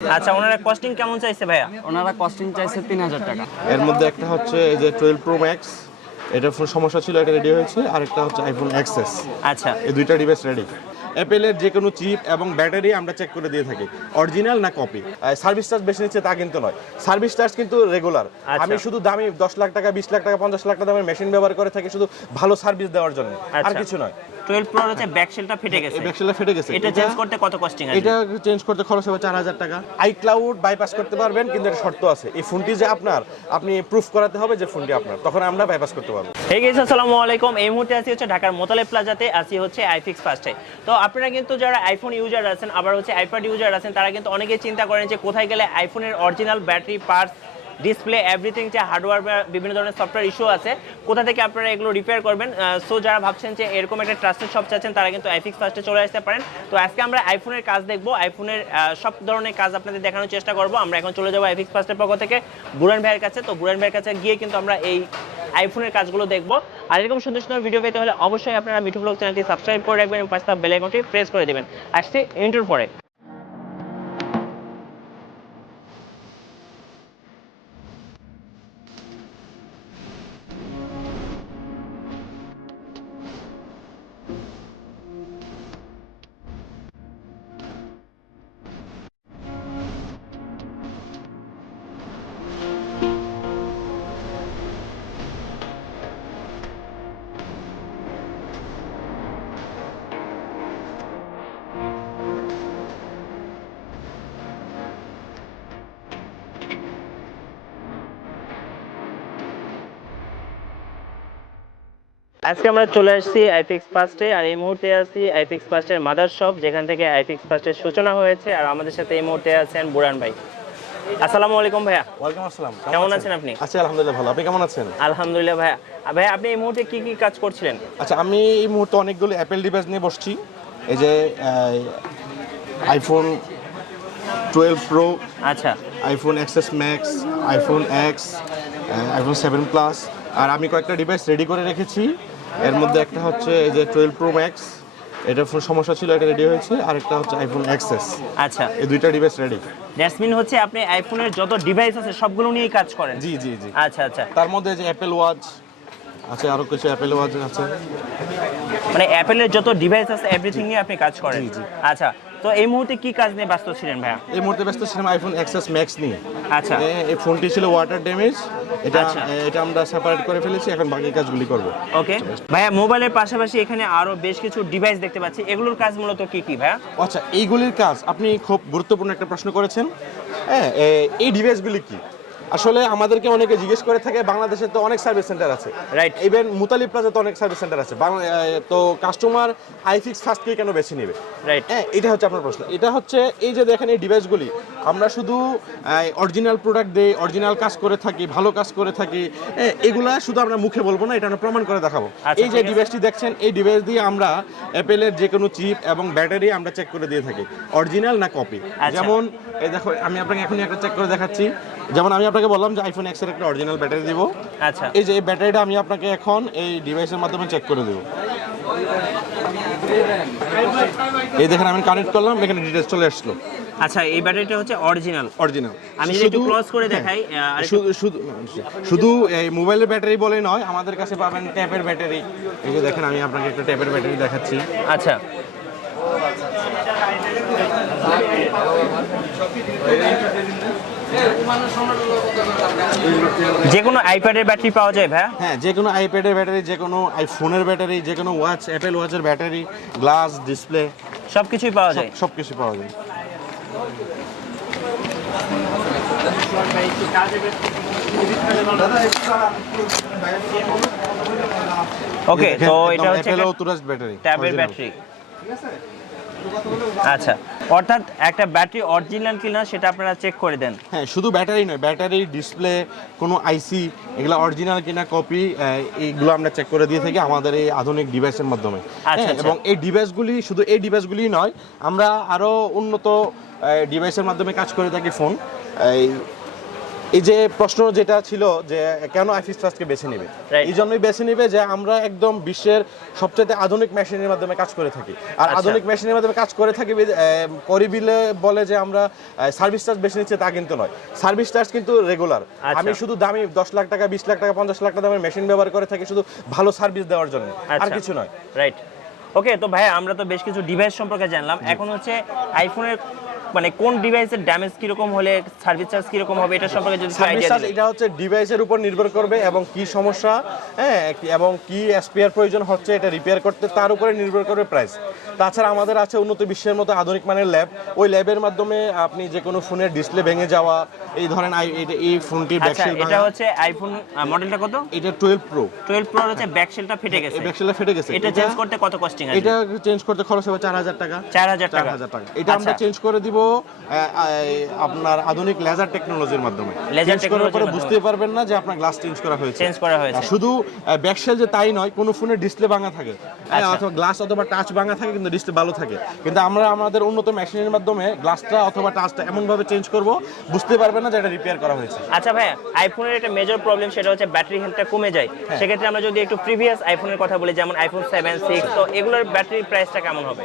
আচ্ছা, ওনারা কস্টিং কেমন চাইছে ভাইয়া? ওনারা কস্টিং চাইছে 3000 টাকা। এর মধ্যে একটা হচ্ছে এই যে 12 প্রো ম্যাক্স, এটা ফোন সমস্যা ছিল, এটা রেডি হয়েছে। আর একটা হচ্ছে আইফোন এক্সএস। আচ্ছা, এই দুইটা ডিভাইস রেডি। অ্যাপেলের যে কোনো চিপ এবং ব্যাটারি আমরা চেক করে দিয়ে থাকি, অরিজিনাল না কপি। সার্ভিস চার্জ বেশি নিচ্ছে তা কিন্তু নয়, সার্ভিস চার্জ কিন্তু রেগুলার। আচ্ছা। আমি শুধু দামি 10 লাখ টাকা, 20 লাখ টাকা, 50 লাখ টাকা দামের মেশিন ব্যবহার করে থাকি শুধু ভালো সার্ভিস দেওয়ার জন্য, আর আচ্ছা। কিছু নয়। 12 প্রো হচ্ছে ব্যাক শেলটা ফেটে গেছে, এই ব্যাকশেলটা ফেটে গেছে, এটা চেঞ্জ করতে কত কস্টিং আছে? এটা চেঞ্জ করতে খরচ হবে 4000 টাকা। আইক্লাউড বাইপাস করতে পারবেন, কিন্তু একটা শর্ত আছে, এই ফোনটি যে আপনার, আপনি প্রুফ করাতে হবে যে ফোনটি আপনার, তখন আমরা বাইপাস করতে পারবো। এই গাইস, আসসালামু আলাইকুম। এই মুহূর্তে আছি হচ্ছে ঢাকার মোতালেব প্লাজাতে, আছি হচ্ছে আইফিক্স ফার্স্টে। তো আপনারা কিন্তু যারা আইফোন ইউজার আছেন, আবার হচ্ছে আইপ্যাড ইউজার আছেন, তারা কিন্তু অনেকেই চিন্তা করেন যে কোথায় গেলে আইফোনের original battery, parts, display, everything, যে হার্ডওয়্যার বা বিভিন্ন ধরনের সফটওয়্যার ইস্যু আছে, কোথা থেকে আপনারা এগুলো রিপেয়ার করবেন। সো যারা ভাবছেন যে এরকম একটা ট্রাস্টেড শপ চাচ্ছেন, তারা কিন্তু আইফিক্স ফার্স্টে চলে আসতে পারেন। তো আজকে আমরা আইফোনের কাজ দেখবো, আইফোনের সব ধরনের কাজ আপনাদের দেখানোর চেষ্টা করবো। আমরা এখন চলে যাবো আইফিক্স ফার্স্টের পক্ষ থেকে বুরান ভাইয়ের কাছে। তো বুরান ভাইয়ের কাছে গিয়ে কিন্তু আমরা এই আইফোনের কাজগুলো দেখবো। আর এরকম সুন্দর সুন্দর ভিডিও পেতে হলে অবশ্যই আপনারা মিঠু ব্লগ চ্যানেলটি সাবস্ক্রাইব করে রাখবেন এবং পাশে থাকা বেল আইকনটি প্রেস করে দেবেন। আসছি ইন্টার পরে। আজকে আমরা চলে আসছি আইফিক্স ফার্স্টে, আর এই মুহূর্তে আছি আইফিক্স ফার্স্টের মাদার শপ, যেখান থেকে আইফিক্স ফার্স্টের সূচনা হয়েছে। আর আমাদের সাথে এই মুহূর্তে আছেন বুরান ভাই। আসসালামু আলাইকুম ভাইয়া। ওয়ালাইকুম আসসালাম, কেমন আছেন আপনি? আছি আলহামদুলিল্লাহ ভালো, আপনি কেমন আছেন? আলহামদুলিল্লাহ ভাইয়া। ভাইয়া, আপনি এই মুহূর্তে কি কি কাজ করছিলেন? আচ্ছা, আমি এই মুহূর্তে অনেকগুলো অ্যাপেল ডিভাইস নিয়ে বসছি। এই যে আইফোন 12 প্রো, আচ্ছা, iPhone XS Max, iPhone X, iPhone 7 Plus, আর আমি কয়েকটা ডিভাইস রেডি করে রেখেছি। এর মধ্যে একটা হচ্ছে এই যে 12 প্রো ম্যাক্স, এটা ফোন সমস্যা ছিল, এটা রেডি হয়েছে। আর একটা হচ্ছে আইফোন এক্সএস। আচ্ছা। এই দুইটা ডিভাইস রেডি। দ্যাটস মিন হচ্ছে আপনি আইফোনের যত ডিভাইস আছে সবগুলো নিয়েই কাজ করেন? জি জি জি। আচ্ছা আচ্ছা, তার মধ্যে যে অ্যাপেল ওয়াচ আছে, আরো কিছু অ্যাপেল ওয়াচ আছে। মানে অ্যাপেলের যত ডিভাইস আছে এভরিথিং নিয়ে আপনি কাজ করেন? জি, জি। আচ্ছা, তো এই মুহূর্তে কি কাজ নিয়ে ব্যস্ত ছিলেন ভাইয়া? এই মুহূর্তে ব্যস্ত ছিলাম আইফোন এক্সএস ম্যাক্স নিয়ে। আচ্ছা। এই ফোনটি ছিল ওয়াটার ড্যামেজ, এটা আচ্ছা। এটা আমরা সেপারেট করে ফেলেছি, এখন বাকি কাজগুলি করব। ওকে ভাইয়া, মোবাইলের পাশাপাশি এখানে আরো বেশ কিছু ডিভাইস দেখতে পাচ্ছি, এগুলোর কাজ মূলত কি কি ভাইয়া? আচ্ছা, এইগুলির কাজ আপনি খুব গুরুত্বপূর্ণ একটা প্রশ্ন করেছেন। হ্যাঁ, এই ডিভাইসগুলি কি আসলে আমাদেরকে অনেকে জিজ্ঞেস করে থাকে। বাংলাদেশে তো অনেক সার্ভিস সেন্টার আছে, রাইট। ইভেন মুতালিব প্লাজা তো অনেক সার্ভিস সেন্টার আছে। তো কাস্টমার আইফিক্স ফার্স্টকে কেন বেছে নেবে? রাইট। হ্যাঁ, এটা হচ্ছে আপনার প্রশ্ন। এটা হচ্ছে এই যে দেখেন, এই ডিভাইসগুলি আমরা শুধু অরিজিনাল প্রোডাক্ট দিই, অরিজিনাল কাজ করে থাকি, ভালো কাজ করে থাকি। এগুলা শুধু আমরা মুখে বলবো না, এটা আমরা প্রমাণ করে দেখাবো। আচ্ছা, এই যে ঠিক আছে। ডিভাইসটি দেখছেন, এই ডিভাইস দিয়ে আমরা অ্যাপেলের যে কোনো চিপ এবং ব্যাটারি আমরা চেক করে দিয়ে থাকি, অরিজিনাল না কপি। আচ্ছা। যেমন এই দেখো, আমি আপনাকে এখনই একটা চেক করে দেখাচ্ছি। যেমন আমি আপনাকে বললাম যে আইফোন এক্স এর একটা অরিজিনাল ব্যাটারি দিব। আচ্ছা। এই যে এই ব্যাটারিটা আমি আপনাকে এখন এই ডিভাইসের মাধ্যমে চেক করে দেব। এই দেখেন, আমি কানেক্ট করলাম, এখানে ডিটেইলস চলে আসলো। আচ্ছা, এই ব্যাটারিটা হচ্ছে অরিজিনাল? অরিজিনাল। আমি যদি একটু ক্লোজ করে দেখাই, শুধু এই মোবাইলের ব্যাটারি বলে নয়, আমাদের কাছে পাবেন ট্যাপের ব্যাটারি। এই যে দেখেন, আমি আপনাকে একটা ট্যাপের ব্যাটারি দেখাচ্ছি। আচ্ছা। যে কোনো আইপ্যাডের ব্যাটারি পাওয়া যায় ভাইয়া? হ্যাঁ, যে কোনো আইপ্যাডের ব্যাটারি, যে কোনো আইফোনের ব্যাটারি, যে কোনো ওয়াচ, অ্যাপেল ওয়াচের ব্যাটারি, গ্লাস, ডিসপ্লে, সবকিছুই পাওয়া যায়? সব কিছু পাওয়া যায়। ওকে, তো এটা হচ্ছে অ্যাপেল অথরাইজড ব্যাটারি, ট্যাবের ব্যাটারি। আচ্ছা, অর্থাৎ একটা ব্যাটারি অরিজিনাল কিনা সেটা আপনারা চেক করে দেন? হ্যাঁ, শুধু ব্যাটারি নয়, ব্যাটারি, ডিসপ্লে, কোনো আইসি, এগুলো অরিজিনাল কিনা কপি, এইগুলো আমরা চেক করে দিয়ে থাকি আমাদের এই আধুনিক ডিভাইসের মাধ্যমে। আচ্ছা। এবং এই ডিভাইসগুলি, শুধু এই ডিভাইসগুলি নয়, আমরা আরও উন্নত ডিভাইসের মাধ্যমে কাজ করে থাকি। ফোন এই যে প্রশ্ন যেটা ছিল যে কেন আইফিক্স ফার্স্টকে বেছে নেবে, Right. এই জন্যই বেছে নেবে যে আমরা একদম বিশ্বের সবচেয়ে আধুনিক মেশিনের মাধ্যমে কাজ করে থাকি। আর আচ্ছা। আধুনিক মেশিনের মাধ্যমে কাজ করে থাকি করিবিলে বলে যে আমরা সার্ভিস চার্জ বেশি নিচ্ছে তা কিন্তু নয়, সার্ভিস চার্জ কিন্তু রেগুলার। আচ্ছা। আমি শুধু দামি 10 লাখ টাকা 20 লাখ টাকা 50 লাখ টাকা দামের মেশিন ব্যবহার করে থাকি শুধু ভালো সার্ভিস দেওয়ার জন্য, আর আচ্ছা। কিছু নয়। রাইট। ওকে, তো ভাই আমরা তো বেশ কিছু ডিভাইস সম্পর্কে জানলাম, এখন হচ্ছে আইফোনের মানে কোন ডিভাইসের ড্যামেজ কিরকম হলে সার্ভিস চার্জ কিরকম হবে এটা সম্পর্কে যদি সার্ভিস আইডিয়া চার্জ দিন। এটা হচ্ছে ডিভাইসের উপর নির্ভর করবে এবং কি সমস্যা, হ্যাঁ, এবং কি স্পেয়ার প্রয়োজন হচ্ছে এটা রিপেয়ার করতে, তার উপরে নির্ভর করবে প্রাইস। তাছাড়া আমাদের আছে উন্নত বিশ্বের মতো আধুনিক মানের ল্যাব, ওই ল্যাবের মাধ্যমে আপনি যে কোনো ফোনের ডিসপ্লে ভেঙে যাওয়া, এই ধরেন এই ফোনটির আচ্ছা, ব্যাকশেল এটা হচ্ছে আইফোন মডেলটা কত? এটা 12 প্রো। 12 প্রো হচ্ছে ব্যাকশেলটা ফেটে গেছে, এই ব্যাকশেলটা ফেটে গেছে, এটা চেঞ্জ করতে কত কস্টিং আছে? এটা চেঞ্জ করতে খরচ হবে 4000 টাকা। 4000 টাকা। 4000 টাকা। এটা আমরা আচ্ছা। চেঞ্জ করে দিব আপনার আধুনিক লেজার টেকনোলজির মাধ্যমে। লেজার চেঞ্জ করার পরে টেকনোলজির বুঝতে পারবেন না যে আপনার গ্লাস চেঞ্জ করা হয়েছে। চেঞ্জ করা হয়েছে। শুধু ব্যাকশেল যে তাই নয়, কোনো ফোনের ডিসপ্লে ভাঙা থাকে, আচ্ছা। অথবা গ্লাস অথবা টাচ ভাঙা থাকে কিন্তু ডিসপ্লে ভালো থাকে, কিন্তু আমরা আমাদের উন্নত মেশিনের মাধ্যমে গ্লাসটা অথবা টাচটা এমনভাবে চেঞ্জ করব বুঝতে পারবেন না যে এটা রিপেয়ার করা হয়েছে। আচ্ছা ভাই, আইফোনের একটা মেজর প্রবলেম সেটা হচ্ছে ব্যাটারি হেলথটা কমে যায়। সেক্ষেত্রে আমরা যদি একটু প্রিভিয়াস আইফোনের কথা বলি, যেমন আইফোন 7, 6, তো এগুলোর ব্যাটারি প্রাইসটা কেমন হবে?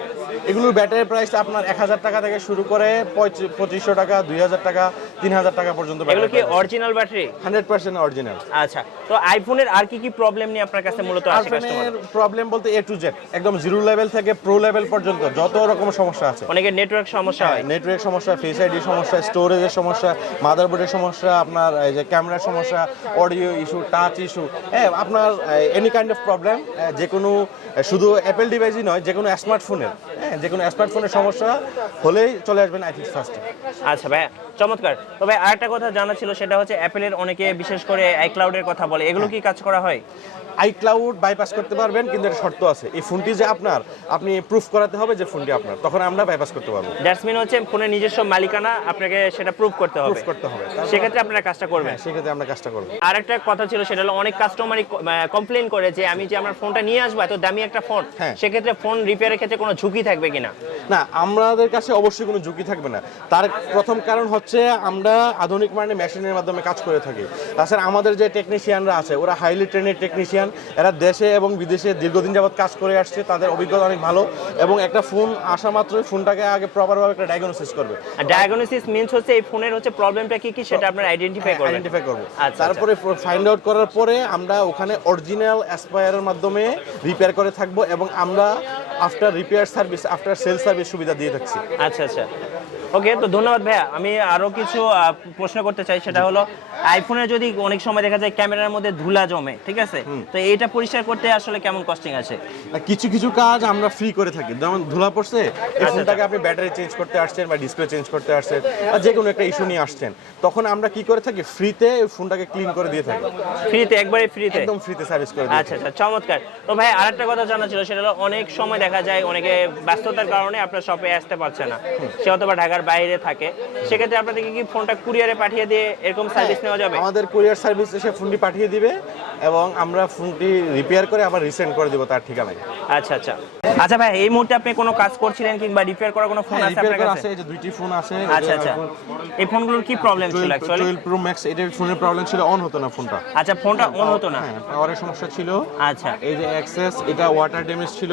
এগুলোর ব্যাটারি প্রাইস আপনার 1000 টাকা থেকে শুরু করে 2500 টাকা, 2000 টাকা, 3000 টাকা পর্যন্ত। এগুলো কি অরিজিনাল ব্যাটারি? 100% অরিজিনাল। আচ্ছা, তো আইফোনের আর কি কি প্রবলেম নিয়ে আপনার কাছে মূলত আসে কাস্টমার? আইফোনের প্রবলেম বলতে A to Z, একদম জিরো লেভেল থেকে প্রো লেভেল পর্যন্ত যত রকম সমস্যা আছে। অনেকে নেটওয়ার্ক সমস্যা হয়, নেটওয়ার্ক সমস্যা, ফেস আইডি সমস্যা, স্টোরেজের সমস্যা, মাদারবোর্ডের সমস্যা, আপনার এই যে ক্যামেরার সমস্যা, অডিও ইস্যু, টাচ ইস্যু, হ্যাঁ, আপনার এনি কাইন্ড অফ প্রবলেম, যে কোনো শুধু অ্যাপেল ডিভাইসই নয়, যে কোনো স্মার্টফোনের, হ্যাঁ, যে কোনো স্মার্টফোনের সমস্যা হলেই চলে আসবেন আইফিক্স ফার্স্টে। আচ্ছা ভাই, চমৎকার। তবে আরেকটা কথা জানা ছিল, সেটা হচ্ছে অ্যাপেলের অনেকে বিশেষ করে আইক্লাউডের কথা বলে, এগুলো কি কাজ করা হয়? আইক্লাউড বাইপাস করতে পারবেন, কিন্তু একটা শর্ত আছে, এই ফোনটি যে আপনার, আপনি প্রুফ করাতে হবে যে ফোনটি আপনার, তখন আমরা বাইপাস করতে পারবো। দ্যাটস মিন হচ্ছে ফোনের নিজস্ব মালিকানা আপনাকে সেটা প্রুফ করতে হবে। প্রুফ করতে হবে, সেক্ষেত্রে আপনারা কাজটা করবেন। হ্যাঁ, সেক্ষেত্রে আমরা কাজটা করবো। আর একটা কথা ছিল, সেটা হলো অনেক কাস্টমারই কমপ্লেন করে যে আমি যে আমার ফোনটা নিয়ে আসবো এত দামি একটা ফোন, হ্যাঁ। সেক্ষেত্রে ফোন রিপেয়ারের ক্ষেত্রে কোনো ঝুঁকি থাকবে কিনা? না, আমাদের কাছে অবশ্যই কোনো ঝুঁকি থাকবে না। তার প্রথম কারণ হচ্ছে আমরা আধুনিক মানের মেশিনের মাধ্যমে কাজ করে থাকি। তাছাড়া আমাদের যে টেকনিশিয়ানরা আছে, ওরা হাইলি ট্রেনের টেকনিশিয়ান, এরা দেশে এবং বিদেশে দীর্ঘদিন যাবত কাজ করে আসছে, তাদের অভিজ্ঞতা অনেক ভালো, এবং একটা ফোন আসা মাত্রই ফোনটাকে আগে প্রপারভাবে একটা ডায়াগনোসিস করবে। আর ডায়াগনোসিস মিন্স হচ্ছে এই ফোনের হচ্ছে প্রবলেমটা কি কি সেটা আপনারা আইডেন্টিফাই করবেন। আইডেন্টিফাই করব। আচ্ছা, তারপরে ফাইন্ড আউট করার পরে আমরা ওখানে অরিজিনাল অ্যাসপায়ারের মাধ্যমে রিপেয়ার করে থাকবো, এবং আমরা after repair service, after sale service সুবিধা দিয়ে থাকছি। আচ্ছা আচ্ছা, ওকে, তো ধন্যবাদ ভাইয়া। আমি আরো কিছু প্রশ্ন করতে চাই, সেটা হলো আইফোনে যদি অনেক সময় দেখা যায় ক্যামেরার মধ্যে ধুলা জমে, ঠিক আছে, তো এইটা পরিষ্কার করতে আসলে কেমন কস্টিং আছে? কিছু কিছু কাজ আমরা ফ্রি করে থাকি, যেমন ধুলা পড়ছে, এই আচ্ছা, ফোনটাকে আপনি ব্যাটারি চেঞ্জ করতে আসছেন বা ডিসপ্লে চেঞ্জ করতে আসছেন বা যে কোনো একটা ইস্যু নিয়ে আসছেন, তখন আমরা কি করে থাকি, ফ্রিতে ফোনটাকে ক্লিন করে দিয়ে থাকি। ফ্রিতে, একবারে ফ্রিতে? একদম ফ্রিতে সার্ভিস করে দিই। আচ্ছা আচ্ছা, চমৎকার। তো ভাই আরেকটা কথা জানা ছিল, সেটা হলো অনেক সময় দেখা যায় অনেকে ব্যস্ততার কারণে আপনার শপে আসতে পারছে না, সে অথবা ঢাকার বাইরে থাকে, সেক্ষেত্রে আপনাদেরকে কি ফোনটা কুরিয়ারে পাঠিয়ে দিয়ে এরকম সার্ভিস নেওয়া যাবে? আমাদের কুরিয়ার সার্ভিস এসে ফোনটি পাঠিয়ে দিবে এবং আমরা ফোনটি রিপেয়ার করে আবার রিসেন্ড করে দিব তার ঠিকানায়। আচ্ছা আচ্ছা। আচ্ছা ভাই, এই মুহূর্তে আপনি কোনো কাজ করছিলেন কিংবা রিপেয়ার করা কোনো ফোন আছে রিপেয়ার আপনার করা কাছে? আছে, এই যে দুইটি ফোন আছে। আচ্ছা আচ্ছা, এই ফোনগুলোর কি প্রবলেম ছিল অ্যাকচুয়ালি? 12 প্রো ম্যাক্স, এটার ফোনের প্রবলেম ছিল, অন হতো না ফোনটা। আচ্ছা, ফোনটা অন হতো না? হ্যাঁ, পাওয়ারের সমস্যা ছিল। আচ্ছা এই যে অ্যাক্সেস, এটা ওয়াটার ড্যামেজ ছিল,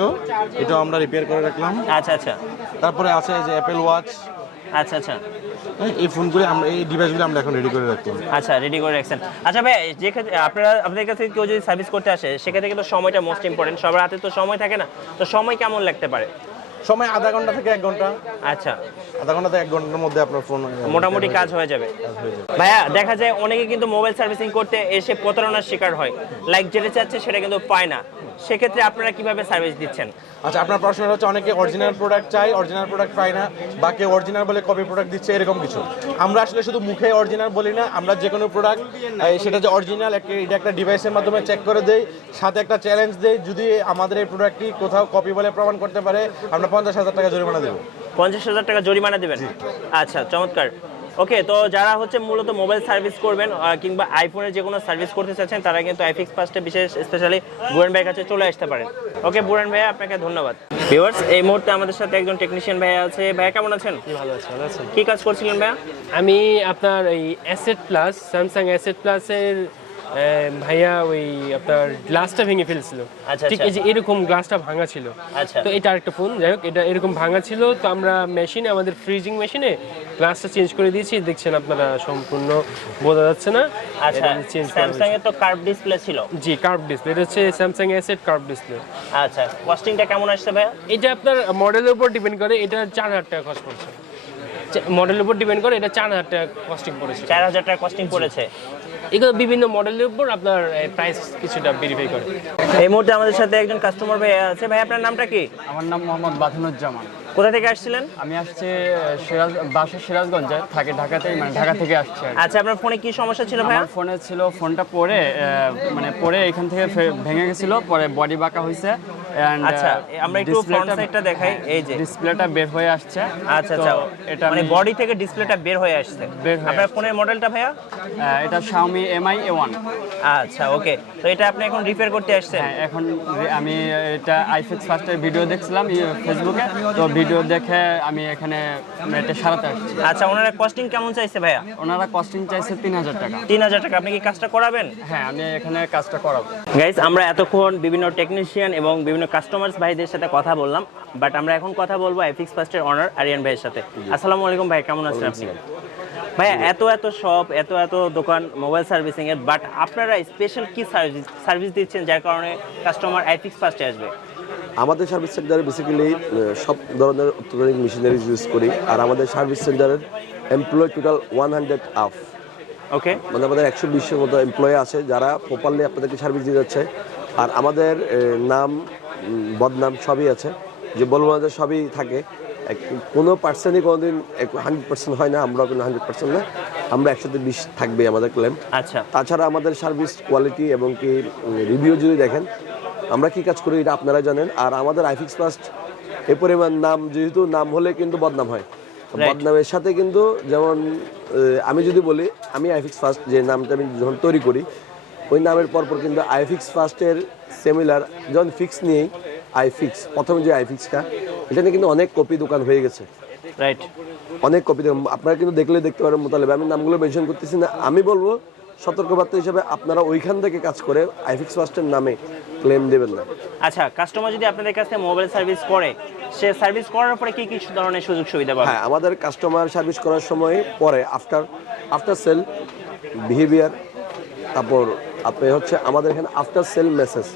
এটাও আমরা রিপেয়ার করে রাখলাম। আচ্ছা আচ্ছা তারপরে আছে এই যে অ্যাপেল ওয়াচ। আচ্ছা আচ্ছা এই ফোনগুলো আমরা, এই ডিভাইসগুলো আমরা এখন রেডি করে রাখলাম। আচ্ছা, রেডি করে রাখছেন। আচ্ছা ভাই, যে ক্ষেত্রে আপনাদের কাছে কেউ যদি সার্ভিস করতে আসে, সেক্ষেত্রে কিন্তু সময়টা মোস্ট ইম্পর্টেন্ট। সবার হাতে তো সময় থাকে না, তো সময় কেমন লাগতে পারে? সময় আধা ঘন্টা থেকে 1 ঘন্টা। আচ্ছা, আধা ঘন্টা থেকে 1 ঘন্টার মধ্যে আপনার ফোন মোটামুটি কাজ হয়ে যাবে। ভাইয়া, দেখা যায় অনেকে কিন্তু মোবাইল সার্ভিসিং করতে এসে প্রতারণার শিকার হয়, লাইক যেটা চাচ্ছে সেটা কিন্তু পায় না, সেক্ষেত্রে আপনারা কিভাবে সার্ভিস দিচ্ছেন? আচ্ছা, আপনার প্রশ্ন হচ্ছে অনেকে অরিজিনাল প্রোডাক্ট চাই, অরিজিনাল প্রোডাক্ট পায় না, বা কেউ অরিজিনাল বলে কপি প্রোডাক্ট দিচ্ছে, এরকম কিছু। আমরা আসলে শুধু মুখে অরিজিনাল বলি না, আমরা যে কোনো প্রোডাক্ট সেটা যে অরিজিনাল, এটা একটা ডিভাইসের মাধ্যমে চেক করে দেই, সাথে একটা চ্যালেঞ্জ দেই, যদি আমাদের এই প্রোডাক্টটি কোথাও কপি বলে প্রমাণ করতে পারে, আমরা 50,000 টাকা জরিমানা দেবো। 50,000 টাকা জরিমানা দেবেন? আচ্ছা, চমৎকার। ওকে, তো যারা হচ্ছে মূলত মোবাইল সার্ভিস করবেন কিংবা আইফোনের যে কোনো সার্ভিস করতে চাচ্ছেন তারা কিন্তু আইফিক্স ফার্স্টে বিশেষ স্পেশালি বুরান ভাইয়ের কাছে চলে আসতে পারেন। ওকে বুরান ভাইয়া, আপনাকে ধন্যবাদ। ভিউয়ার্স, এই মুহূর্তে আমাদের সাথে একজন টেকনিশিয়ান ভাইয়া আছে। ভাইয়া কেমন আছেন? ভালো আছে, ভালো আছেন? কি কাজ করছিলেন ভাইয়া? আমি আপনার এই অ্যাসেট প্লাস, স্যামসাং অ্যাসেট প্লাসের ভাইয়া ওই আপনার গ্লাসটা ভেঙে ফেলছিল। আচ্ছা, ঠিক এই যে এরকম গ্লাসটা ভাঙা ছিল। আচ্ছা। তো এটা আরেকটা ফোন, যাই হোক এটা এরকম ভাঙা ছিল, তো আমরা মেশিনে, আমাদের ফ্রিজিং মেশিনে গ্লাসটা চেঞ্জ করে দিয়েছি। দেখছেন আপনারা সম্পূর্ণ বোঝা যাচ্ছে না? আচ্ছা, চেঞ্জ স্যামসাং এর তো কার্ভ ডিসপ্লে ছিল। জি, কার্ভ ডিসপ্লে, এটা হচ্ছে স্যামসাং অ্যাসেট কার্ভ ডিসপ্লে। আচ্ছা, কস্টিংটা কেমন আসছে ভাইয়া? এটা আপনার মডেলের উপর ডিপেন্ড করে, এটা 4000 টাকা কস্ট পড়ছে। মডেলের উপর ডিপেন্ড করে, এটা 4000 টাকা কস্টিং পড়েছে। 4000 টাকা কস্টিং পড়েছে। এগুলো বিভিন্ন মডেলের উপর আপনার প্রাইস কিছুটা ভেরিফাই করে। এই মুহূর্তে আমাদের সাথে একজন কাস্টমার ভাই আছে। ভাই আপনার নামটা কি? আমার নাম মোহাম্মদ বাঁধানুজ্জামান। কোথা থেকে আসছিলেন? আমি আসছি বাসা সিরাজগঞ্জে, থাকি ঢাকাতে, মানে ঢাকা থেকে আসছি আর কি। আচ্ছা, আপনার ফোনে কি সমস্যা ছিল ভাই? আমার ফোনে ছিল, ফোনটা পরে পরে এখান থেকে ভেঙে গেছিল, পরে বডি বাঁকা হয়েছে। আচ্ছা, আমরা একটু ফ্রন্ট সাইডটা দেখাই। এই যে ডিসপ্লেটা বের হয়ে আসছে। আচ্ছা তো আচ্ছা, এটা মানে বডি থেকে ডিসপ্লেটা বের হয়ে আসছে। আপনার ফোনের মডেলটা ভাইয়া? এটা Xiaomi Mi A1। আচ্ছা, ওকে, তো এটা আপনি এখন রিপেয়ার করতে আসছেন? হ্যাঁ, এখন আমি এটা আইফিক্স ফার্স্টের ভিডিও দেখছিলাম ফেসবুকে, তো ভিডিও দেখে আমি এখানে এটা সারাতে আসছি। আচ্ছা, ওনারা কস্টিং কেমন চাইছে ভাইয়া? ওনারা কস্টিং চাইছে 3000 টাকা। 3000 টাকা। আপনি কি কাজটা করাবেন? হ্যাঁ, আমি এখানে কাজটা করাবো। গাইস, আমরা এতক্ষণ বিভিন্ন টেকনিশিয়ান এবং বিভিন্ন কাস্টমার্স ভাইদের সাথে কথা বললাম, বাট আমরা এখন কথা বলবো আইফিক্স ফার্স্টের অনার আরিয়ান ভাইয়ের সাথে। আসসালামু আলাইকুম ভাই, কেমন আছেন আপনি? ভাইয়া, এত শপ, এত দোকান মোবাইল সার্ভিসিং এর, বাট আপনারা স্পেশাল কি সার্ভিস দিচ্ছেন যার কারণে কাস্টমার আইফিক্স ফার্স্টে আসবে? আমাদের সার্ভিস সেন্টারে বেসিক্যালি সব ধরনের অত্যাধুনিক মেশিনারিজ ইউজ করি। আর আমাদের সার্ভিস সেন্টারের এমপ্লয় টোটাল 100 আপ। ওকে, মানে আমাদের 120-এর মতো এমপ্লয় আছে যারা প্রপারলি আপনাদেরকে সার্ভিস দিয়ে যাচ্ছে। আর আমাদের নাম বদনাম সবই আছে, যে বলবো না যে সবই থাকে। কোনো পার্সেন্টই কোনোদিন 100% হয় না, আমরা কোনো 100% না, আমরা 120 থাকবে আমাদের ক্লেম। আচ্ছা, তাছাড়া আমাদের সার্ভিস কোয়ালিটি এবং কি রিভিউ যদি দেখেন আমরা কি কাজ করি এটা আপনারা জানেন। আর আমাদের আইফিক্স ফার্স্ট এ পরিমাণ নাম, যেহেতু নাম হলে কিন্তু বদনাম হয়, বদনামের সাথে কিন্তু যেমন আমি যদি বলি আমি আইফিক্স ফার্স্ট যে নামটা আমি যখন তৈরি করি, ওই নামের পরপর কিন্তু আইফিক্স ফার্স্টের সিমিলার যখন ফিক্স নিয়েই আইফিক্স, প্রথমে যে আইফিক্সটা, এটা নিয়ে কিন্তু অনেক কপি দোকান হয়ে গেছে। রাইট, অনেক কপি আপনারা কিন্তু দেখলে দেখতে পারেন মোতালেবে, আমি নামগুলো মেনশন করতেছি না। আমি বলবো সতর্কবার্তা হিসেবে আপনারা ওইখান থেকে কাজ করে আইফিক্স ফার্স্টের নামে ক্লেম দেবেন না। আচ্ছা, কাস্টমার যদি আপনাদের কাছে মোবাইল সার্ভিস করে, সে সার্ভিস করার পরে কি কি ধরনের সুযোগ সুবিধা পাবে? হ্যাঁ, আমাদের কাস্টমার সার্ভিস করার সময় পরে আফটার সেল বিহেভিয়ার, তারপর আপনি হচ্ছে আমাদের এখানে আফটার সেল মেসেজ,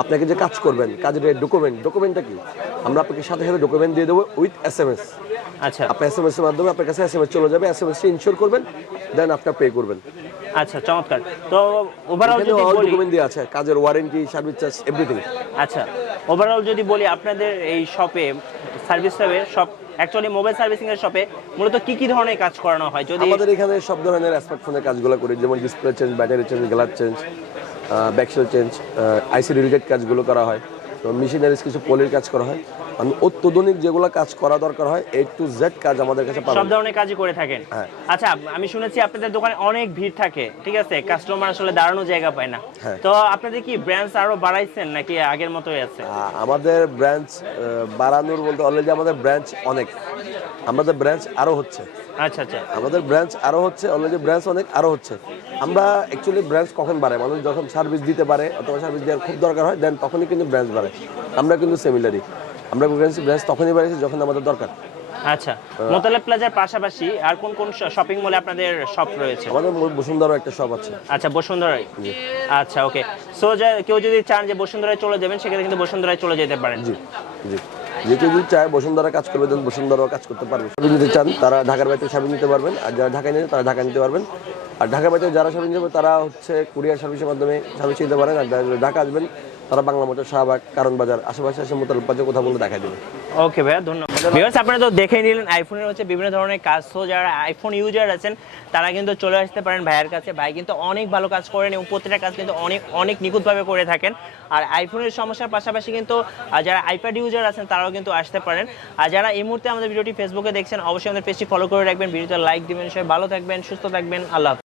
আপনাকে যে কাজ করবেন কাজের ডকুমেন্টটা কি, আমরা আপনাকে সাথে সাথে ডকুমেন্ট দিয়ে দেবো উইথ SMS। আচ্ছা, আপনি SMS এর মাধ্যমে আপনার কাছে SMS চলে যাবে, SMS ইনশিওর করবেন, দেন আপনার পে করবেন। আচ্ছা, চমৎকার। তো ওভারঅল যদি বলি, ডকুমেন্ট দিয়ে আছে, কাজের ওয়ারেন্টি, সার্ভিস চার্জ, এভরিথিং। আচ্ছা, ওভারঅল যদি বলি আপনাদের এই শপে, সার্ভিস শপে, সব অ্যাকচুয়ালি মোবাইল সার্ভিসিং এর শপে মূলত কি ধরনের কাজ করানো হয়? যদি আমাদের এখানে সব ধরনের অ্যাসপেক্ট ফোনের কাজগুলো করি, যেমন display change, battery change, glass change, back shell change, IC related কাজগুলো করা হয়। তো মেশিনারিজ কিছু পলির কাজ করা হয়, মানে অত্যাধুনিক যেগুলো কাজ করা দরকার হয় A to Z কাজ আমাদের কাছে পাবেন। সব ধরনের কাজই করে থাকেন? হ্যাঁ। আচ্ছা, আমি শুনেছি আপনাদের দোকানে অনেক ভিড় থাকে, ঠিক আছে, কাস্টমার আসলে দাঁড়ানোর জায়গা পায় না। হ্যাঁ। তো আপনাদের কি ব্রাঞ্চ আরো বাড়াইছেন নাকি আগের মতোই আছে? আমাদের ব্রাঞ্চ বাড়ানোর বলতে অলরেডি আমাদের ব্রাঞ্চ অনেক, আমাদের ব্রাঞ্চ আরও হচ্ছে। আচ্ছা আচ্ছা, আমাদের ব্রাঞ্চ আরও হচ্ছে, অলরেডি ব্রাঞ্চ অনেক আরও হচ্ছে। আমরা অ্যাকচুয়ালি ব্রাঞ্চ কখন বাড়ে, মানুষ যখন সার্ভিস দিতে পারে অথবা সার্ভিস দেওয়ার খুব দরকার হয়, দেন তখনই কিন্তু ব্রাঞ্চ বাড়ে। আমরা কিন্তু সিমিলারই, আমরা ব্রাঞ্চ তখনই বাড়িয়েছি যখন আমাদের দরকার। আচ্ছা, মোতালেব প্লাজার পাশাপাশি আর কোন কোন শপিং মলে আপনাদের শপ রয়েছে? আমাদের বসুন্ধরা একটা শপ আছে। আচ্ছা, বসুন্ধরায়। আচ্ছা, ওকে। সো কেউ যদি চান যে বসুন্ধরায় চলে যাবেন, সেক্ষেত্রে কিন্তু বসুন্ধরায় চলে যেতে পারেন। জি জি, যে কেউ যদি চায় বসুন্ধরা কাজ করবে, দেন বসুন্ধরাও কাজ করতে পারবে। যদি নিতে চান তারা ঢাকার বাইরে সার্ভিস নিতে পারবেন, আর যারা ঢাকায় নেন তারা ঢাকা নিতে পারবেন। আর ঢাকার বাইরে যারা সার্ভিস নেবে তারা হচ্ছে কুরিয়ার সার্ভিসের মাধ্যমে সার্ভিস নিতে পারেন। আর ঢাকা আসবেন তারা বাংলা মোটর, শাহবাগ, কারণ বাজার, আশেপাশে এসে মোতালেব প্লাজা কথা বলে দেখা দেবে। ওকে ভাইয়া, ধন্যবাদ। ভিউয়ার্স, আপনারা তো দেখে নিলেন আইফোনের হচ্ছে বিভিন্ন ধরনের কাজ। তো যারা আইফোন ইউজার আছেন তারা কিন্তু চলে আসতে পারেন ভাইয়ের কাছে। ভাই কিন্তু অনেক ভালো কাজ করেন এবং প্রত্যেকটা কাজ কিন্তু অনেক অনেক নিখুঁতভাবে করে থাকেন। আর আইফোনের সমস্যার পাশাপাশি কিন্তু যারা আইপ্যাড ইউজার আছেন তারাও কিন্তু আসতে পারেন। আর যারা এই মুহূর্তে আমাদের ভিডিওটি ফেসবুকে দেখছেন অবশ্যই আমাদের পেজটি ফলো করে রাখবেন, ভিডিওতে লাইক দিবেন। সবাই ভালো থাকবেন, সুস্থ থাকবেন, আল্লাহ হাফেজ।